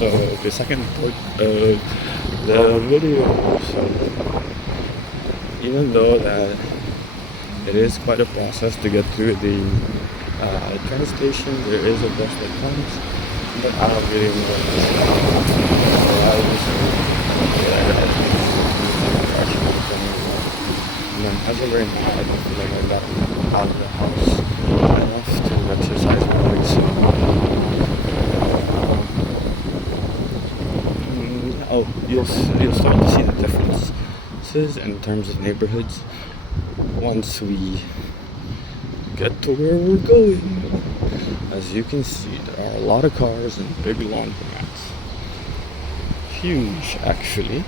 So the second part of the video. So even though that it is quite a process to get through the train station, there is a bus that comes, but I don't really know what it's and then as of right now, I don't feel like I got out of the house enough to exercise my legs. Oh, you'll start to see the differences in terms of neighborhoods once we get to where we're going. As you can see, there are a lot of cars and big laundromats. Huge, actually.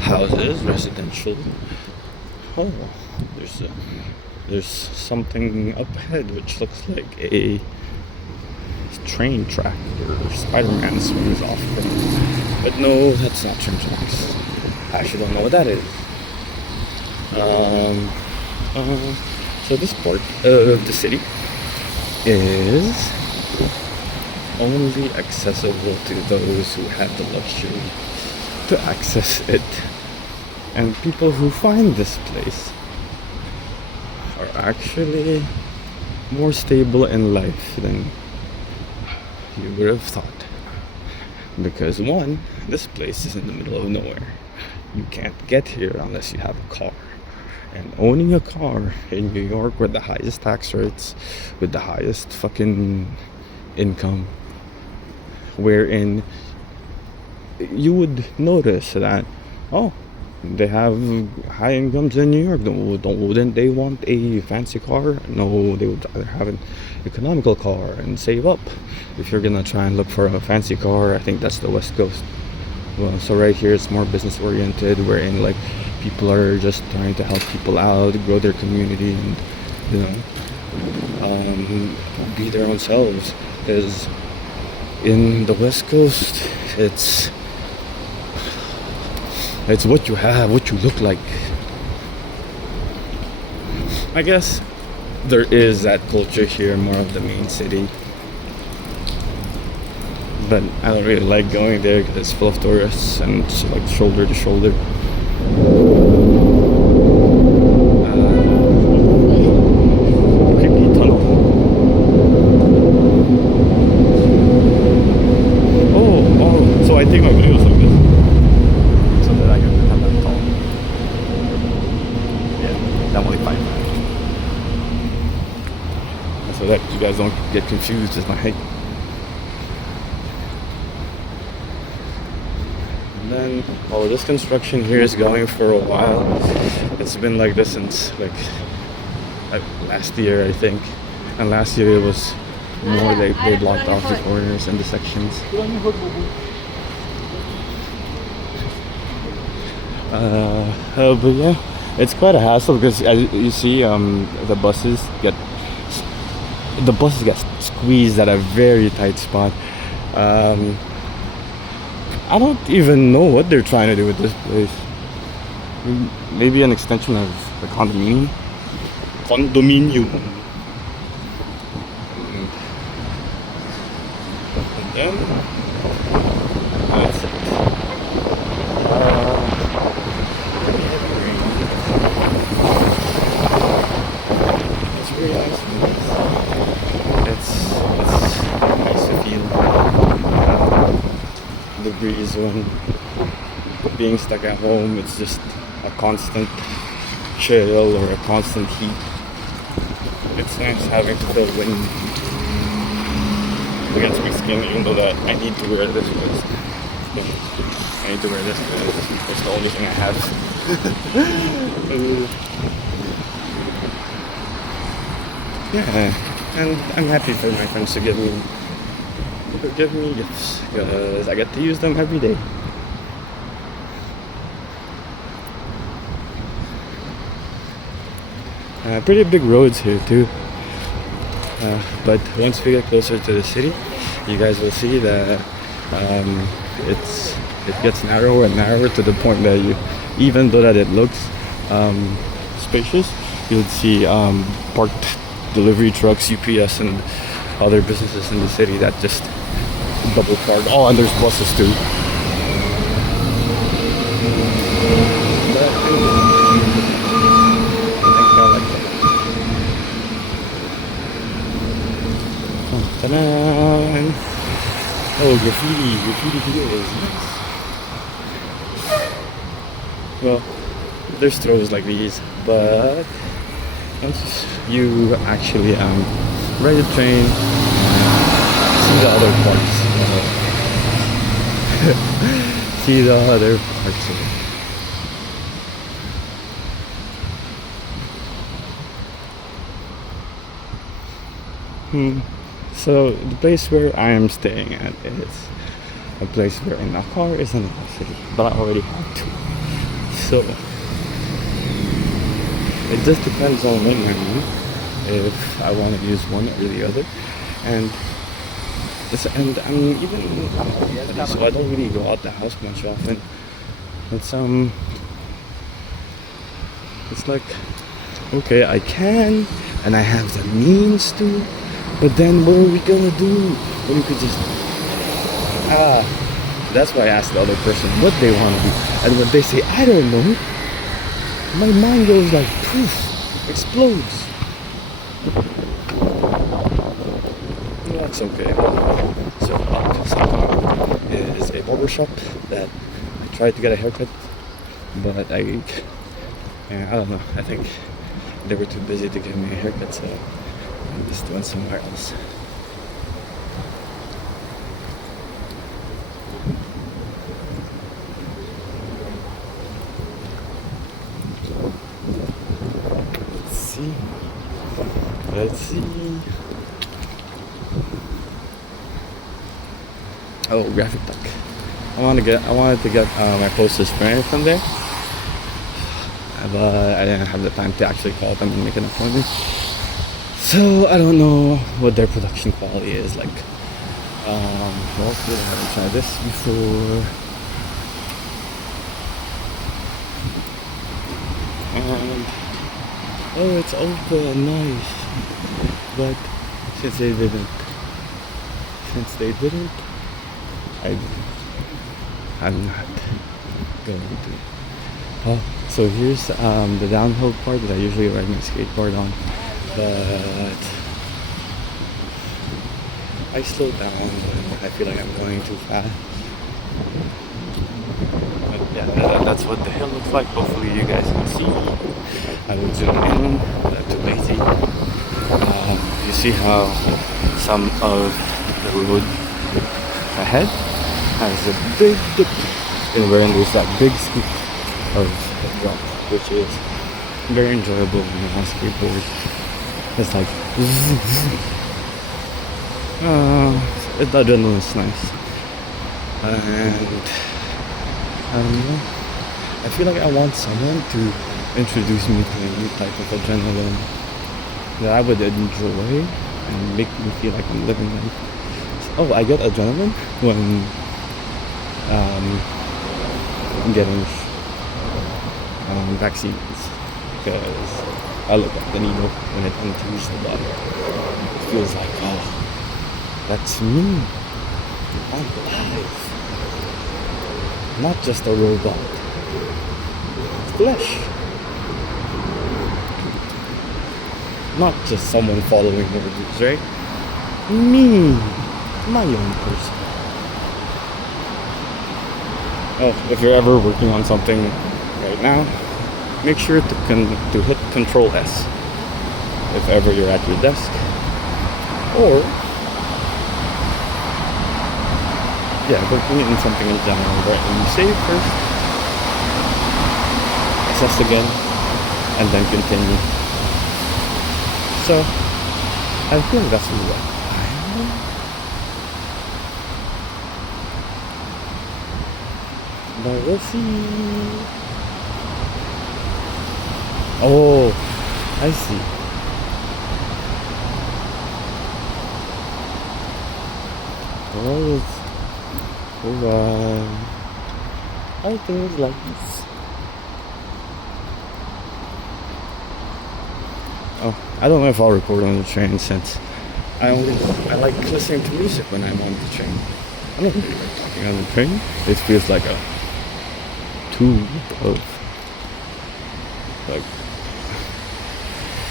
Houses, residential. Oh, there's something up ahead which looks like a train track where Spider-Man swings off from. But no, that's not train tracks. I actually don't know what that is. So this part of the city is only accessible to those who have the luxury to access it. And people who find this place are actually more stable in life than you would have thought. Because one, this place is in the middle of nowhere. You can't get here unless you have a car. And owning a car in New York with the highest tax rates, with the highest fucking income, wherein you would notice that, oh, they have high incomes in New York. Wouldn't they want a fancy car? No, they would rather have an economical car and save up. If you're gonna try and look for a fancy car, I think that's the West Coast. Well, so right here it's more business oriented, wherein like people are just trying to help people out, grow their community, and be their own selves. Because in the West Coast, it's what you have, what you look like. I guess there is that culture here, more of the main city. But I don't really like going there because it's full of tourists and it's like shoulder to shoulder. Creepy tunnel. Oh, so I take my videos like this so that I can become that tall. Yeah, I'm only 5'9". So that you guys don't get confused with my height. Then, this construction here is going for a while. It's been like this since like last year, I think. And last year it was more they blocked off the corners and the sections. But yeah, it's quite a hassle because as you see, the buses get squeezed at a very tight spot. I don't even know what they're trying to do with this place. Maybe an extension of the condominium. And then that's it. It's really nice. It's nice to feel the breeze when being stuck at home. It's just a constant chill or a constant heat. It's nice having to feel wind against my skin, even though that I need to wear this because I need to wear this because it's the only thing I have. Yeah, and I'm happy for my friends to give me gifts because I get to use them every day. Pretty big roads here too, but once we get closer to the city, you guys will see that it gets narrower and narrower to the point that even though that it looks spacious, you'll see parked delivery trucks, UPS, and other businesses in the city that just double park. Oh, and there's buses too. But I think I like that. Oh, ta-da! Oh, graffiti here is nice. Well, there's throws like these, but once you actually ride the train, see the other parts, see the other parts of it. So the place where I am staying at is a place where in a car is another city, but I already have two. So it just depends on when I move, if I want to use one or the other, and I'm even already, so I don't really go out the house much often. It's like, okay, I can, and I have the means to, but then what are we gonna do when you could just that's why I asked the other person what they want to do, and when they say I don't know, my mind goes like poof, explodes. That's okay. So is a barber shop that I tried to get a haircut, but I don't know. I think they were too busy to give me a haircut, so I just went somewhere else. Let's see. Oh, Graphic Duck. I wanted to get my posters printed from there, but I didn't have the time to actually call them and make an appointment. So I don't know what their production quality is like. Well, I haven't tried this before. Oh, it's open, nice. But since they didn't, I'm not going to. Oh, so here's the downhill part that I usually ride my skateboard on, but I slow down when I feel like I'm going too fast. But yeah, that's what the hill looks like. Hopefully you guys can see. I will zoom in, not too lazy. You see how some of the road ahead has a big dip, and wherein there's that big scoop of drop, which is very enjoyable when you're on skateboard. It's like the adrenaline is nice, and I don't know, I feel like I want someone to introduce me to a new type of adrenaline that I would enjoy and make me feel like I'm living life. Oh, I get adrenaline when I'm getting vaccines, because I look at the needle when it enters the body. It feels like, oh, that's me. I'm alive. Not just a robot. Flesh. Not just someone following orders, right? Me. My own person. Oh, if you're ever working on something right now, make sure to hit Control S if ever you're at your desk, or working in something in general, right? And you save first, assess again, and then continue. So I feel that's what I am. But we'll see. Oh, I see. Well, alright. I think it's like this. Oh, I don't know if I'll record on the train, since I like listening to music when I'm on the train. I don't really like talking on the train. It feels like a tube of like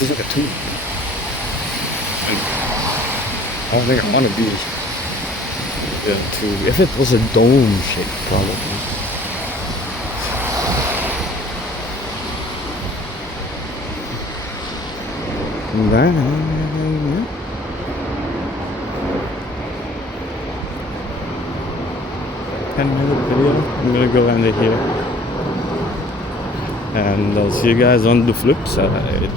it's like a tube. And I don't think I want to be in a tube. If it was a dome shape, probably. And then another video. I'm gonna go end it here, and I'll see you guys on the flip side.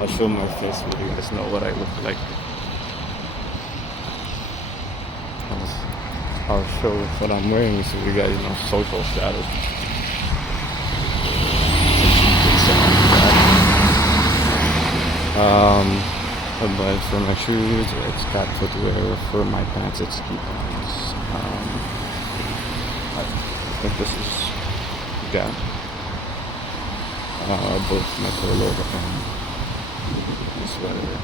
I'll show my face so you guys know what I look like. I'll show what I'm wearing so you guys know social status. But for my shoes, it's cat footwear. For my pants, it's ski-pants. I think this is Gap. Both my polo and the sweater.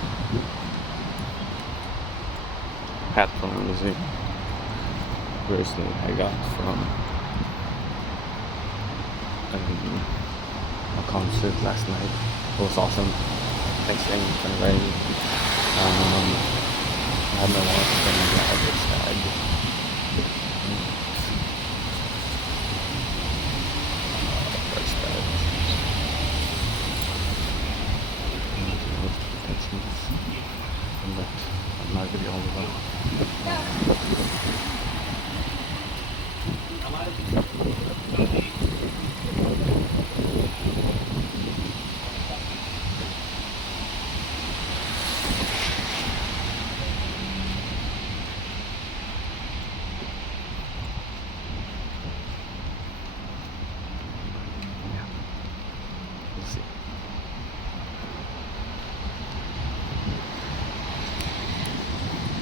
Hat from the museum. Bracelet I got from a concert last night. It was awesome. Thanks to everybody. I had my wallet from the other side. That's that. But I'm not gonna be all the way.